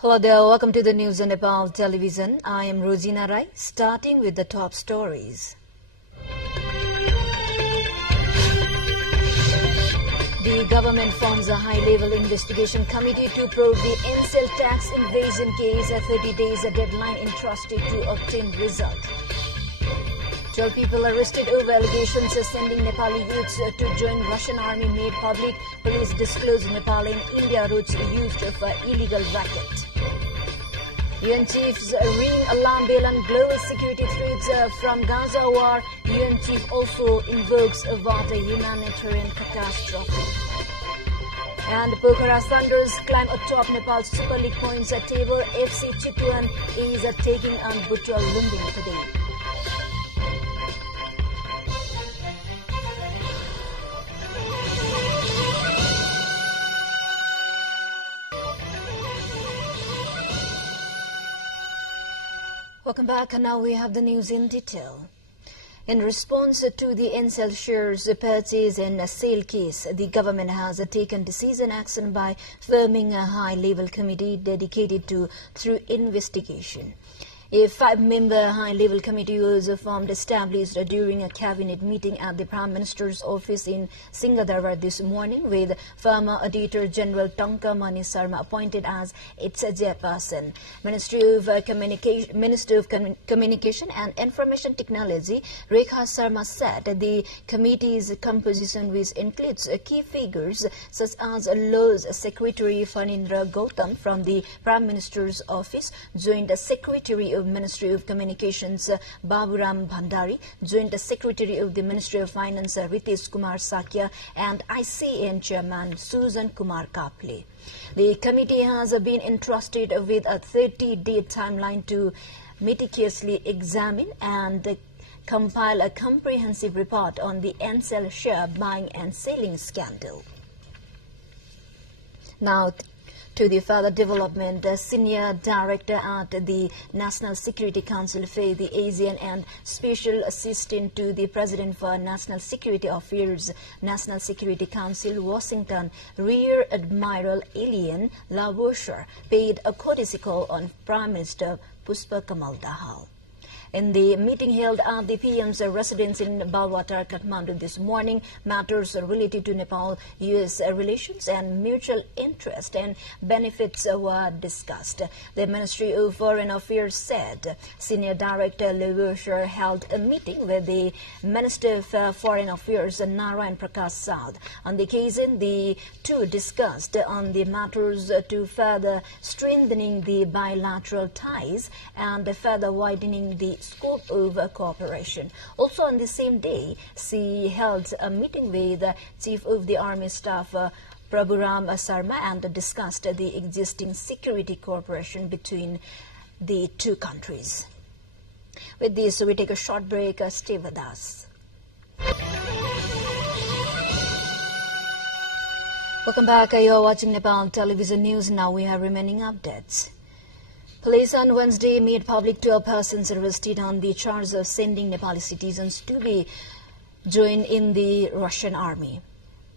Hello there, welcome to the news in Nepal television. I am Rosina Rai, starting with the top stories. The government forms a high-level investigation committee to probe the NSL tax invasion case. A 30 days deadline entrusted to obtain result. 12 people arrested over allegations of sending Nepali youths to join Russian army made public. Police disclosed Nepal and India routes used for illegal racket. UN chiefs ring alarm bell on global security threats from Gaza war. UN chief also invokes about a humanitarian catastrophe. And Pokhara Thunders climb atop Nepal's Super League points table. FC Chitwan is taking on Butwal Lumbini today. Welcome back, and now we have the news in detail. In response to the NSL shares purchase and sale case, the government has taken decision action by forming a high-level committee dedicated to through investigation. A 5-member high-level committee was established during a cabinet meeting at the Prime Minister's office in Singadara this morning, with former Auditor General Tonka Mani Sharma appointed as its chairperson. Minister of Communication and Information Technology Rekha Sharma said the committee's composition, which includes key figures such as Law's Secretary Phanindra Gautam from the Prime Minister's office, Joint Secretary of Ministry of Communications Baburam Bhandari, Joint Secretary of the Ministry of Finance Ritesh Kumar Sakya, and ICN Chairman Susan Kumar Kaple. The committee has been entrusted with a 30-day timeline to meticulously examine and compile a comprehensive report on the NSL share buying and selling scandal. Now, to the further development, Senior Director at the National Security Council for the ASEAN and Special Assistant to the President for National Security Affairs, National Security Council, Washington, Rear Admiral Elian Labosher paid a courtesy call on Prime Minister Pushpa Kamal Dahal. In the meeting held at the PM's residence in Balwatar, Kathmandu this morning, matters related to Nepal-US relations and mutual interest and benefits were discussed. The Ministry of Foreign Affairs said Senior Director Labosher held a meeting with the Minister of Foreign Affairs, Narayan Prakash South. On the occasion, the two discussed on the matters to further strengthening the bilateral ties and further widening the scope of cooperation. Also on the same day, she held a meeting with Chief of the Army Staff Prabhuram Sharma and discussed the existing security cooperation between the two countries. With this, we take a short break. Stay with us. Welcome back. You are watching Nepal Television News. Now we have remaining updates. Police on Wednesday made public 12 persons arrested on the charge of sending Nepali citizens to be joined in the Russian army.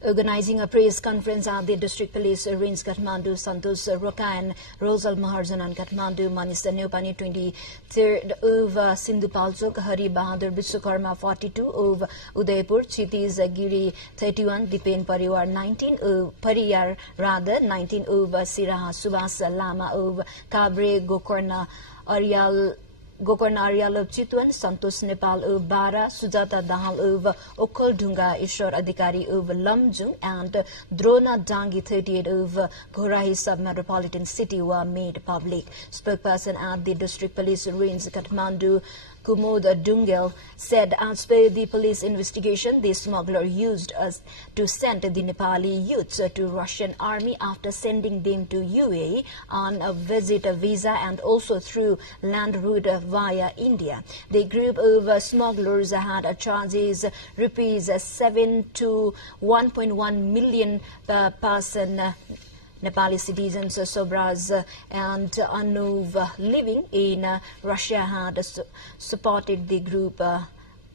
Organizing a press conference at the District Police Range Kathmandu, Santosh Roka and Rosal Maharjan on Kathmandu, Manisa Neopani 23rd of Sindhupalchok, Hari Bahadur Vishwakarma 42 of Udaipur, Chitiz Giri 31, Dipen Pariwar 19 of Pariyar Radha 19 of Siraha Subhas Lama of Kabre Gokarna Aryal of Chitwan, Santosh Nepal of Bara, Sujata Dahal of Okol Dunga, Ishwar Adhikari of Lamjung, and Drona Dangi 38 of Gorahi Sub-Metropolitan City were made public. Spokesperson at the District Police Range Kathmandu, Kumod Dungel, said as per the police investigation, the smuggler used us to send the Nepali youths to Russian army after sending them to UAE on a visit visa and also through land route via India. The group of smugglers had charges rupees 7 to 1.1 million per person. Nepali citizens Sobraz and Anuv living in Russia had supported the group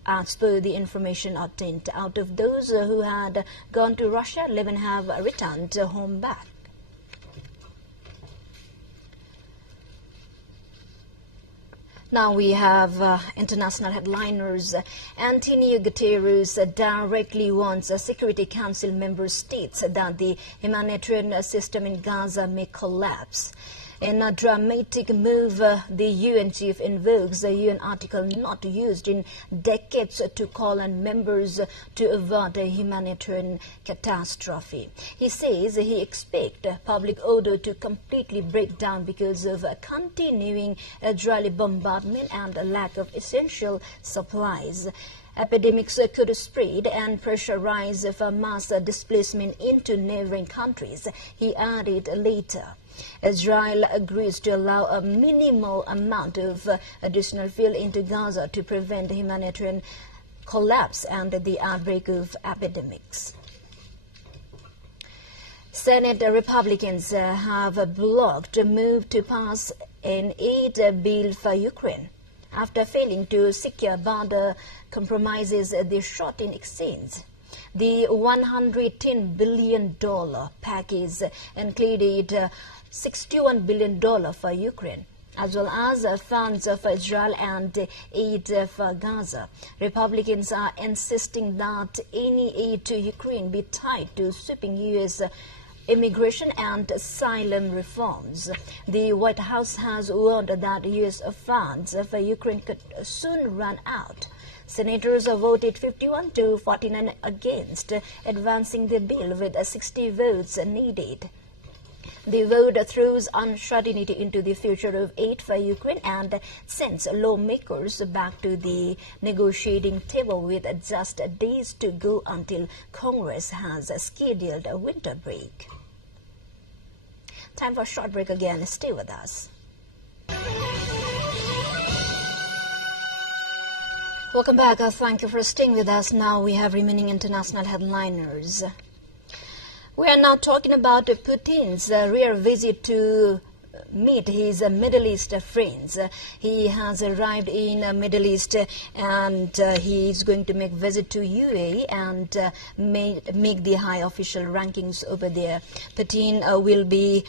as per the information obtained. Out of those who had gone to Russia, 11 have returned home back. Now we have international headliners. Antonio Guterres directly warns Security Council member states that the humanitarian system in Gaza may collapse. In a dramatic move, the UN chief invokes a UN article not used in decades to call on members to avert a humanitarian catastrophe. He says he expects public order to completely break down because of continuing Israeli bombardment and a lack of essential supplies. Epidemics could spread and pressure rise for mass displacement into neighboring countries, he added later. Israel agrees to allow a minimal amount of additional fuel into Gaza to prevent humanitarian collapse and the outbreak of epidemics. Senate Republicans have blocked a move to pass an aid bill for Ukraine after failing to secure border compromises they shot in exchange. The $110 billion package included $61 billion for Ukraine, as well as funds for Israel and aid for Gaza. Republicans are insisting that any aid to Ukraine be tied to sweeping U.S. immigration and asylum reforms. The White House has warned that U.S. funds for Ukraine could soon run out. Senators voted 51 to 49 against advancing the bill with 60 votes needed. The vote throws uncertainty into the future of aid for Ukraine and sends lawmakers back to the negotiating table with just days to go until Congress has scheduled a winter break. Time for a short break again. Stay with us. Welcome back. Thank you for staying with us. Now we have remaining international headliners. We are now talking about Putin's rare visit to meet his Middle East friends. He has arrived in Middle East and he is going to make visit to UAE and make the high official rankings over there. Putin will be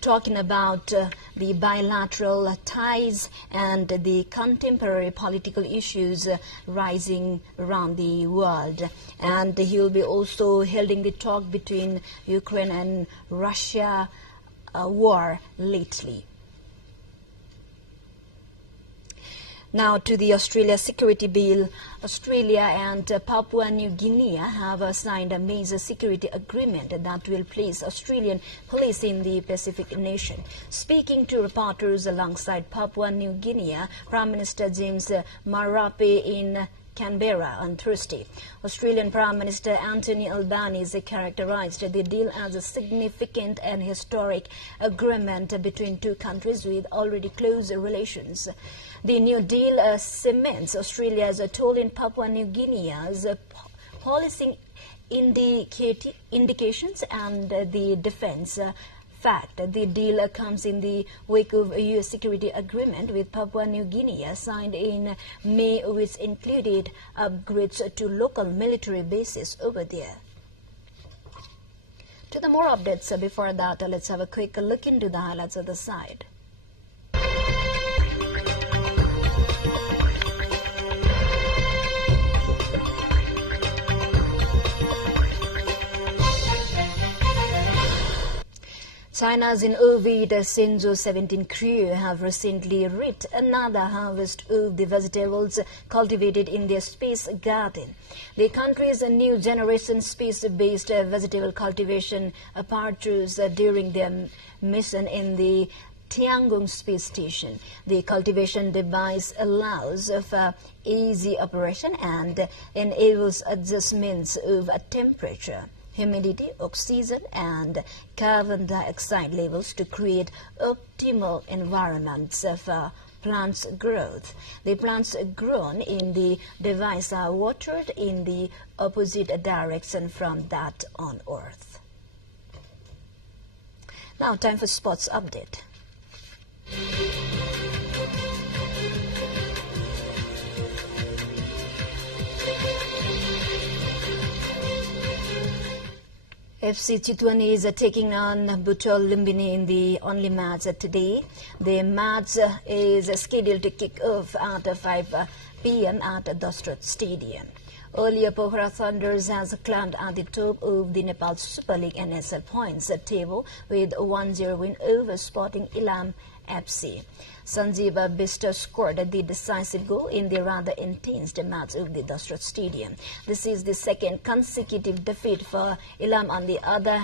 talking about the bilateral ties and the contemporary political issues rising around the world. And he will be also holding the talk between Ukraine and Russia war lately. Now to the Australia Security Bill. Australia and Papua New Guinea have signed a major security agreement that will place Australian police in the Pacific nation. Speaking to reporters alongside Papua New Guinea, Prime Minister James Marape in Canberra on Thursday, Australian Prime Minister Anthony Albanese characterized the deal as a significant and historic agreement between two countries with already close relations. The new deal cements Australia's toll in Papua New Guinea's policy indications and the defense fact. The deal comes in the wake of a U.S. security agreement with Papua New Guinea signed in May, which included upgrades to local military bases over there. To the more updates before that, let's have a quick look into the highlights of the side. China's Innovative Shenzhou 17 crew have recently reaped another harvest of the vegetables cultivated in their space garden. The country's new generation space-based vegetable cultivation pursues during their mission in the Tiangong Space Station. The cultivation device allows for easy operation and enables adjustments of temperature, humidity, oxygen, and carbon dioxide levels to create optimal environments for plants' growth. The plants grown in the device are watered in the opposite direction from that on Earth. Now, time for sports update. FC Chitwan is taking on Butchol Lumbini in the only match today. The match is scheduled to kick off at 5 p.m. at Dastrat Stadium. Earlier, Pokhara Thunders has climbed at the top of the Nepal Super League NSL points table with a 1-0 win over Sporting Ilam FC. Sanjeev Bister scored the decisive goal in the rather intense match of the Dastrat Stadium. This is the second consecutive defeat for Ilam on the other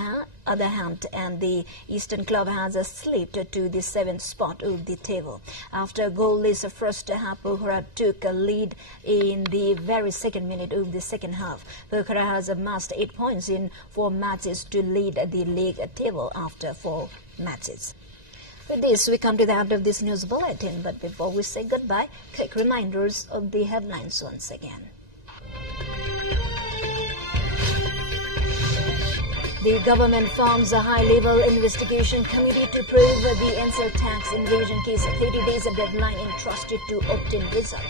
hand, and the Eastern club has slipped to the 7th spot of the table. After a goalless first half, Pokhara took a lead in the very second minute of the second half. Pokhara has amassed 8 points in 4 matches to lead the league table after 4 matches. With this, we come to the end of this news bulletin, but before we say goodbye, quick reminders of the headlines once again. The government forms a high-level investigation committee to probe the NSL tax invasion case. 30 days of deadline entrusted to obtain result.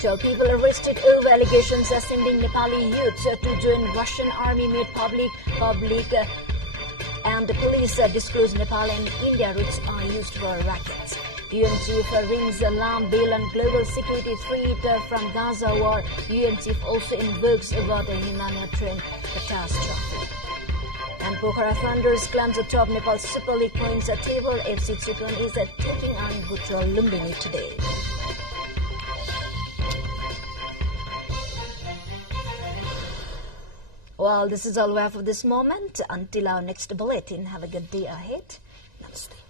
12 people arrested over allegations of sending Nepali youths to join Russian army made public, and the police disclosed Nepal and India routes are used for rackets. UN chief rings alarm bail on global security threat from Gaza war. UN chief also invokes about the humanitarian catastrophe. And Pokhara Thunders climbs atop Nepal Super League points table. FC Chitwan is taking on Butchol Lumbini today. Well, this is all we have for this moment. Until our next bulletin, have a good day ahead. Namaste.